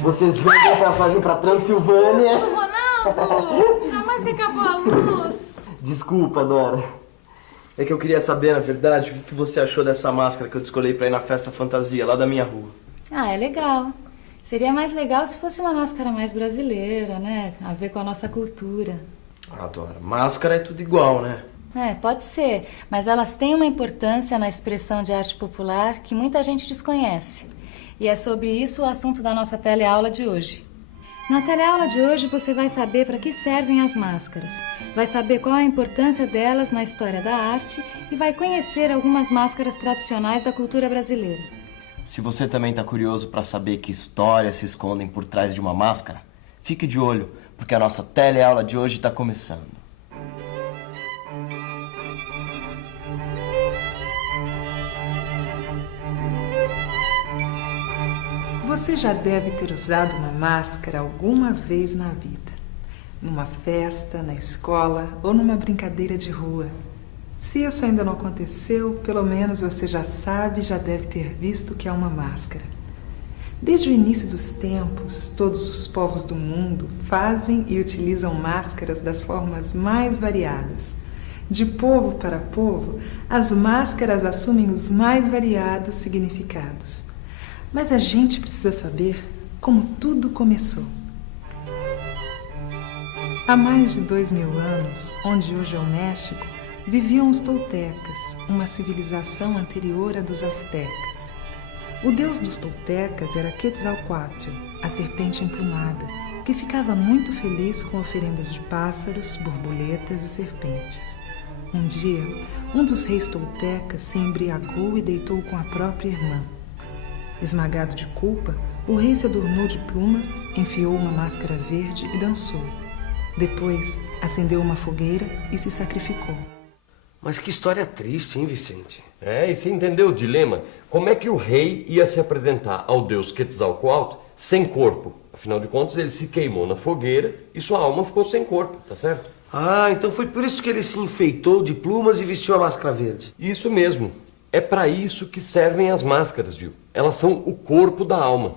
Vocês vendem a passagem pra Transilvânia? Ronaldo! Ainda mais que acabou a luz. Desculpa, Dora. É que eu queria saber, na verdade, o que você achou dessa máscara que eu escolhi pra ir na festa fantasia lá da minha rua. Ah, é legal. Seria mais legal se fosse uma máscara mais brasileira, né? A ver com a nossa cultura. Ah, Dora, máscara é tudo igual, né? É, pode ser, mas elas têm uma importância na expressão de arte popular que muita gente desconhece. E é sobre isso o assunto da nossa teleaula de hoje. Na teleaula de hoje você vai saber para que servem as máscaras, vai saber qual a importância delas na história da arte e vai conhecer algumas máscaras tradicionais da cultura brasileira. Se você também está curioso para saber que histórias se escondem por trás de uma máscara, fique de olho, porque a nossa teleaula de hoje está começando. Você já deve ter usado uma máscara alguma vez na vida. Numa festa, na escola ou numa brincadeira de rua. Se isso ainda não aconteceu, pelo menos você já sabe, já deve ter visto o que é uma máscara. Desde o início dos tempos, todos os povos do mundo fazem e utilizam máscaras das formas mais variadas. De povo para povo, as máscaras assumem os mais variados significados. Mas a gente precisa saber como tudo começou. Há mais de 2000 anos, onde hoje é o México, viviam os toltecas, uma civilização anterior à dos astecas. O deus dos toltecas era Quetzalcoatl, a serpente emplumada, que ficava muito feliz com oferendas de pássaros, borboletas e serpentes. Um dia, um dos reis toltecas se embriagou e deitou com a própria irmã. Esmagado de culpa, o rei se adornou de plumas, enfiou uma máscara verde e dançou. Depois, acendeu uma fogueira e se sacrificou. Mas que história triste, hein, Vicente? É, e você entendeu o dilema? Como é que o rei ia se apresentar ao deus Quetzalcoatl sem corpo? Afinal de contas, ele se queimou na fogueira e sua alma ficou sem corpo, tá certo? Ah, então foi por isso que ele se enfeitou de plumas e vestiu a máscara verde. Isso mesmo. É para isso que servem as máscaras, Gil. Elas são o corpo da alma.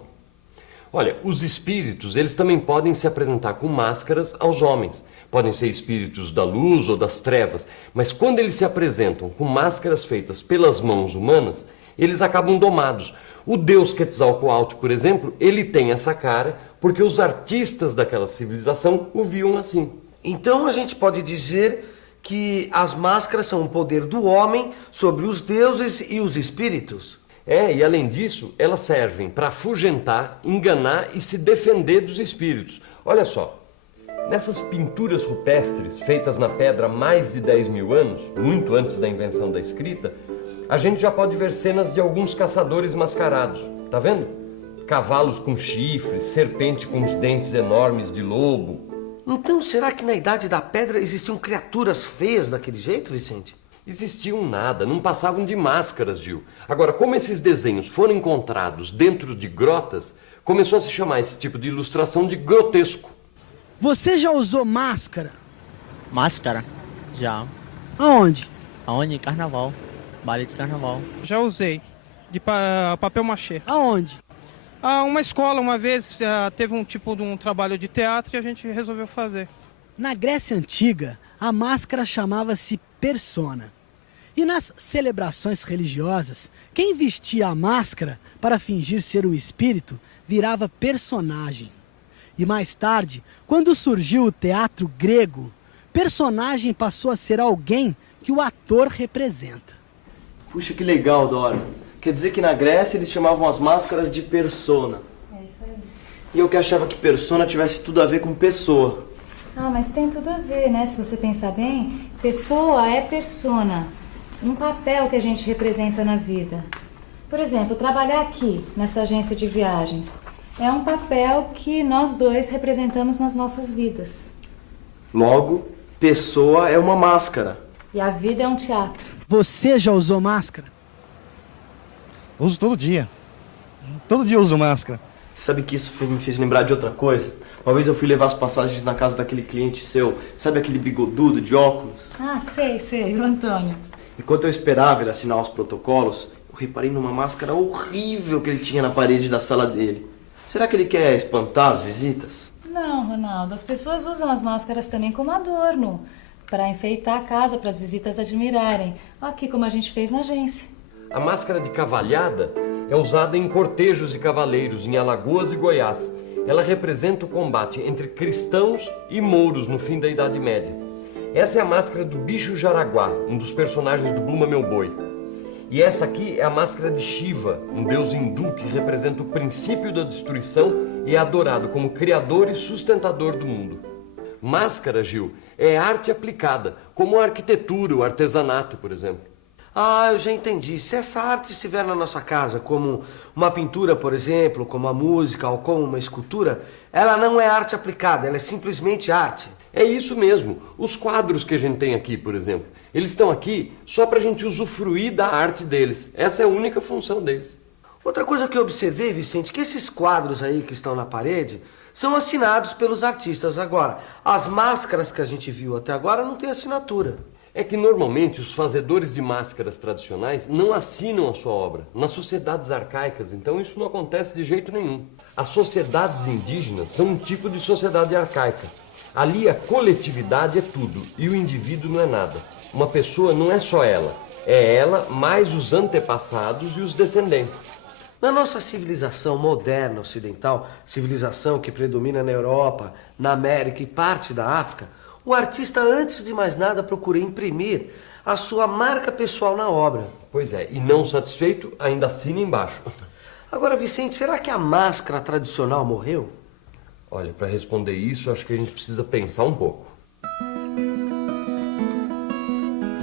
Olha, os espíritos, eles também podem se apresentar com máscaras aos homens. Podem ser espíritos da luz ou das trevas, mas quando eles se apresentam com máscaras feitas pelas mãos humanas, eles acabam domados. O deus Quetzalcoatl, por exemplo, ele tem essa cara porque os artistas daquela civilização o viam assim. Então a gente pode dizer que as máscaras são o poder do homem sobre os deuses e os espíritos. É, e além disso, elas servem para afugentar, enganar e se defender dos espíritos. Olha só, nessas pinturas rupestres feitas na pedra há mais de 10.000 anos, muito antes da invenção da escrita, a gente já pode ver cenas de alguns caçadores mascarados. Tá vendo? Cavalos com chifres, serpente com os dentes enormes de lobo. Então será que na Idade da Pedra existiam criaturas feias daquele jeito, Vicente? Existiam nada, não passavam de máscaras, Gil. Agora, como esses desenhos foram encontrados dentro de grotas, começou a se chamar esse tipo de ilustração de grotesco. Você já usou máscara? Máscara? Já. Aonde? Aonde? Carnaval. Baile de carnaval. Já usei. De papel machê. Aonde? Uma escola, uma vez, teve um tipo de um trabalho de teatro e a gente resolveu fazer. Na Grécia Antiga, a máscara chamava-se persona. E nas celebrações religiosas, quem vestia a máscara para fingir ser um espírito virava personagem. E mais tarde, quando surgiu o teatro grego, personagem passou a ser alguém que o ator representa. Puxa, que legal, Dora. Quer dizer que na Grécia eles chamavam as máscaras de persona. É isso aí. E eu que achava que persona tivesse tudo a ver com pessoa. Ah, mas tem tudo a ver, né? Se você pensar bem, pessoa é persona. Um papel que a gente representa na vida. Por exemplo, trabalhar aqui, nessa agência de viagens, é um papel que nós dois representamos nas nossas vidas. Logo, pessoa é uma máscara. E a vida é um teatro. Você já usou máscara? Uso todo dia. Todo dia eu uso máscara. Sabe que isso me fez lembrar de outra coisa? Uma vez eu fui levar as passagens na casa daquele cliente seu. Sabe aquele bigodudo de óculos? Ah, sei, o Antônio. Enquanto eu esperava ele assinar os protocolos, eu reparei numa máscara horrível que ele tinha na parede da sala dele. Será que ele quer espantar as visitas? Não, Ronaldo, as pessoas usam as máscaras também como adorno, para enfeitar a casa, para as visitas admirarem. Aqui como a gente fez na agência. A máscara de cavalhada é usada em cortejos de cavaleiros em Alagoas e Goiás. Ela representa o combate entre cristãos e mouros no fim da Idade Média. Essa é a máscara do bicho Jaraguá, um dos personagens do Bumba Meu Boi. E essa aqui é a máscara de Shiva, um deus hindu que representa o princípio da destruição e é adorado como criador e sustentador do mundo. Máscara, Gil, é arte aplicada, como a arquitetura, o artesanato, por exemplo. Ah, eu já entendi. Se essa arte estiver na nossa casa, como uma pintura, por exemplo, como a música ou como uma escultura, ela não é arte aplicada, ela é simplesmente arte. É isso mesmo. Os quadros que a gente tem aqui, por exemplo, eles estão aqui só para a gente usufruir da arte deles. Essa é a única função deles. Outra coisa que eu observei, Vicente, que esses quadros aí que estão na parede são assinados pelos artistas. Agora, as máscaras que a gente viu até agora não têm assinatura. É que normalmente os fazedores de máscaras tradicionais não assinam a sua obra. Nas sociedades arcaicas, então, isso não acontece de jeito nenhum. As sociedades indígenas são um tipo de sociedade arcaica. Ali a coletividade é tudo e o indivíduo não é nada. Uma pessoa não é só ela, é ela mais os antepassados e os descendentes. Na nossa civilização moderna ocidental, civilização que predomina na Europa, na América e parte da África, o artista, antes de mais nada, procura imprimir a sua marca pessoal na obra. Pois é, e não satisfeito, ainda assina embaixo. Agora, Vicente, será que a máscara tradicional morreu? Olha, para responder isso, acho que a gente precisa pensar um pouco.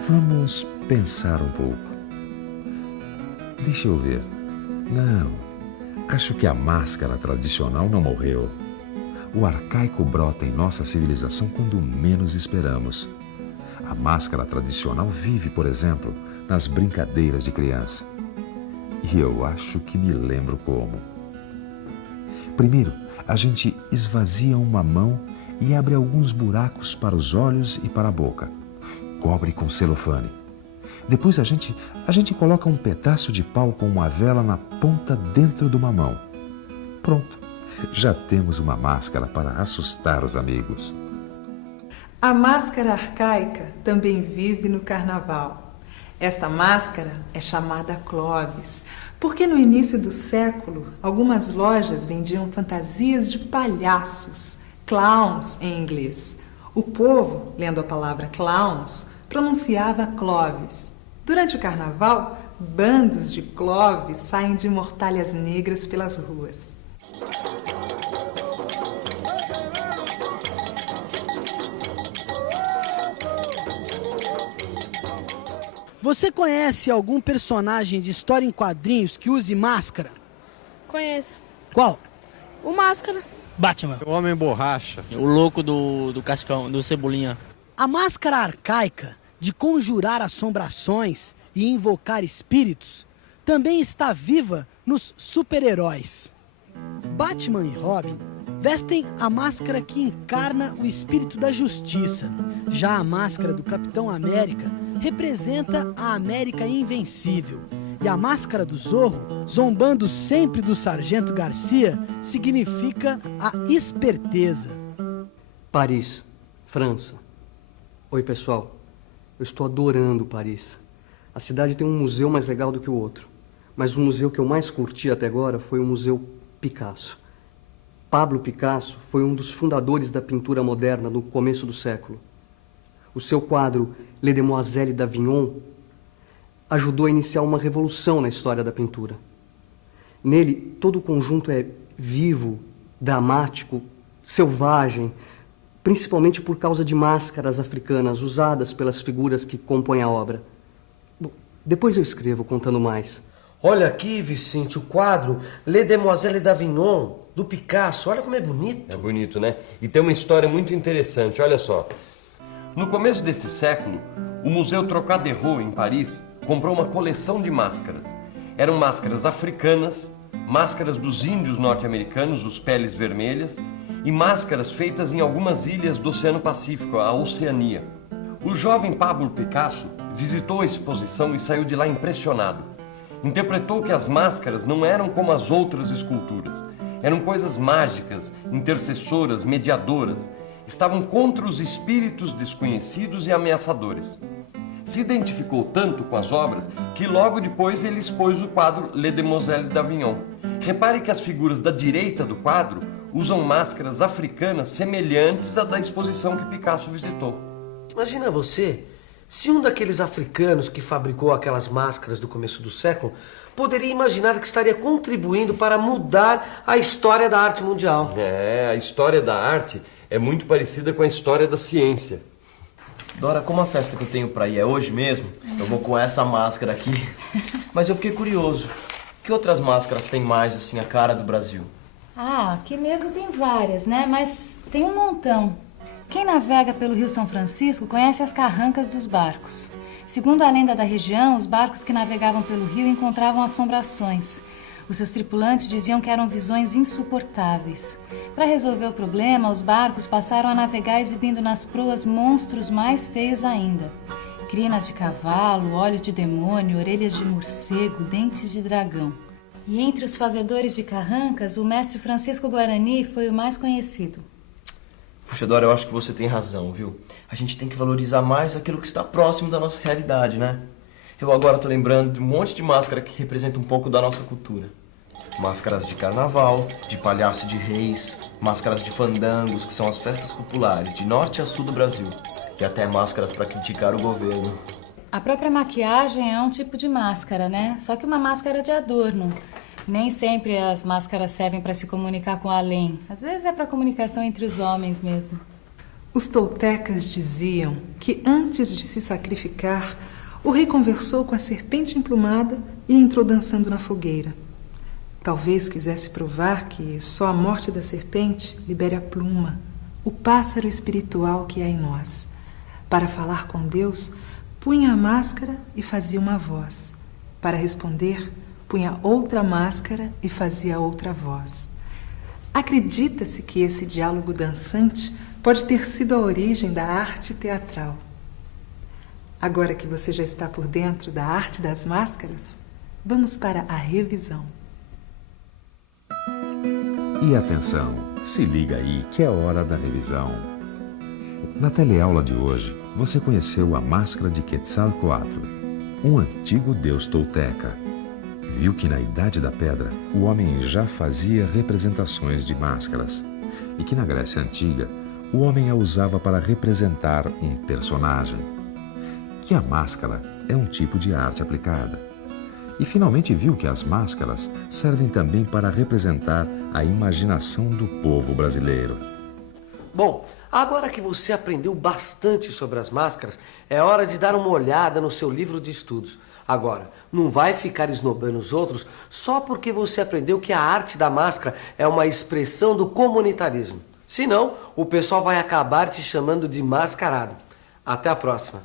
Vamos pensar um pouco. Deixa eu ver. Não, acho que a máscara tradicional não morreu. O arcaico brota em nossa civilização quando menos esperamos. A máscara tradicional vive, por exemplo, nas brincadeiras de criança. E eu acho que me lembro como. Primeiro, a gente esvazia uma mão e abre alguns buracos para os olhos e para a boca. Cobre com celofane. Depois a gente coloca um pedaço de pau com uma vela na ponta dentro de uma mão. Pronto, já temos uma máscara para assustar os amigos. A máscara arcaica também vive no carnaval. Esta máscara é chamada Clovis, porque no início do século, algumas lojas vendiam fantasias de palhaços, clowns em inglês. O povo, lendo a palavra clowns, pronunciava Clovis. Durante o carnaval, bandos de Clovis saem de mortalhas negras pelas ruas. Você conhece algum personagem de história em quadrinhos que use máscara? Conheço. Qual? O Máscara. Batman. O Homem Borracha. O louco do Cascão, do Cebolinha. A máscara arcaica de conjurar assombrações e invocar espíritos também está viva nos super-heróis. Batman e Robin vestem a máscara que encarna o espírito da justiça. Já a máscara do Capitão América representa a América invencível. E a máscara do Zorro, zombando sempre do Sargento Garcia, significa a esperteza. Paris, França. Oi, pessoal. Eu estou adorando Paris. A cidade tem um museu mais legal do que o outro. Mas o museu que eu mais curti até agora foi o Museu Picasso. Pablo Picasso foi um dos fundadores da pintura moderna no começo do século. O seu quadro Les Demoiselles d'Avignon ajudou a iniciar uma revolução na história da pintura. Nele, todo o conjunto é vivo, dramático, selvagem, principalmente por causa de máscaras africanas usadas pelas figuras que compõem a obra. Bom, depois eu escrevo contando mais. Olha aqui, Vicente, o quadro Les Demoiselles d'Avignon, do Picasso. Olha como é bonito. É bonito, né? E tem uma história muito interessante, olha só. No começo desse século, o Museu Trocadéro, em Paris, comprou uma coleção de máscaras. Eram máscaras africanas, máscaras dos índios norte-americanos, os peles vermelhas, e máscaras feitas em algumas ilhas do Oceano Pacífico, a Oceania. O jovem Pablo Picasso visitou a exposição e saiu de lá impressionado. Interpretou que as máscaras não eram como as outras esculturas. Eram coisas mágicas, intercessoras, mediadoras. Estavam contra os espíritos desconhecidos e ameaçadores. Se identificou tanto com as obras que logo depois ele expôs o quadro Les Demoiselles d'Avignon. Repare que as figuras da direita do quadro usam máscaras africanas semelhantes à da exposição que Picasso visitou. Imagina você, se um daqueles africanos que fabricou aquelas máscaras do começo do século poderia imaginar que estaria contribuindo para mudar a história da arte mundial. A história da arte é muito parecida com a história da ciência. Dora, como a festa que eu tenho pra ir é hoje mesmo, eu vou com essa máscara aqui. Mas eu fiquei curioso. Que outras máscaras tem mais, assim, a cara do Brasil? Ah, aqui mesmo tem várias, né? Mas tem um montão. Quem navega pelo Rio São Francisco conhece as carrancas dos barcos. Segundo a lenda da região, os barcos que navegavam pelo rio encontravam assombrações. Os seus tripulantes diziam que eram visões insuportáveis. Para resolver o problema, os barcos passaram a navegar exibindo nas proas monstros mais feios ainda. Crinas de cavalo, olhos de demônio, orelhas de morcego, dentes de dragão. E entre os fazedores de carrancas, o mestre Francisco Guarani foi o mais conhecido. Puxa, Dora, eu acho que você tem razão, viu? A gente tem que valorizar mais aquilo que está próximo da nossa realidade, né? Eu agora tô lembrando de um monte de máscara que representa um pouco da nossa cultura. Máscaras de carnaval, de palhaço de reis, máscaras de fandangos, que são as festas populares de norte a sul do Brasil. E até máscaras para criticar o governo. A própria maquiagem é um tipo de máscara, né? Só que uma máscara de adorno. Nem sempre as máscaras servem para se comunicar com o além. Às vezes é para comunicação entre os homens mesmo. Os toltecas diziam que antes de se sacrificar, o rei conversou com a serpente emplumada e entrou dançando na fogueira. Talvez quisesse provar que só a morte da serpente libere a pluma, o pássaro espiritual que há em nós. Para falar com Deus, punha a máscara e fazia uma voz. Para responder, punha outra máscara e fazia outra voz. Acredita-se que esse diálogo dançante pode ter sido a origem da arte teatral. Agora que você já está por dentro da arte das máscaras, vamos para a revisão. E atenção, se liga aí que é hora da revisão. Na teleaula de hoje, você conheceu a máscara de Quetzalcoatl, um antigo deus tolteca. Viu que na Idade da Pedra, o homem já fazia representações de máscaras e que na Grécia Antiga, o homem a usava para representar um personagem. Que a máscara é um tipo de arte aplicada. E finalmente viu que as máscaras servem também para representar a imaginação do povo brasileiro. Bom, agora que você aprendeu bastante sobre as máscaras, é hora de dar uma olhada no seu livro de estudos. Agora, não vai ficar esnobando os outros só porque você aprendeu que a arte da máscara é uma expressão do comunitarismo. Senão, o pessoal vai acabar te chamando de mascarado. Até a próxima.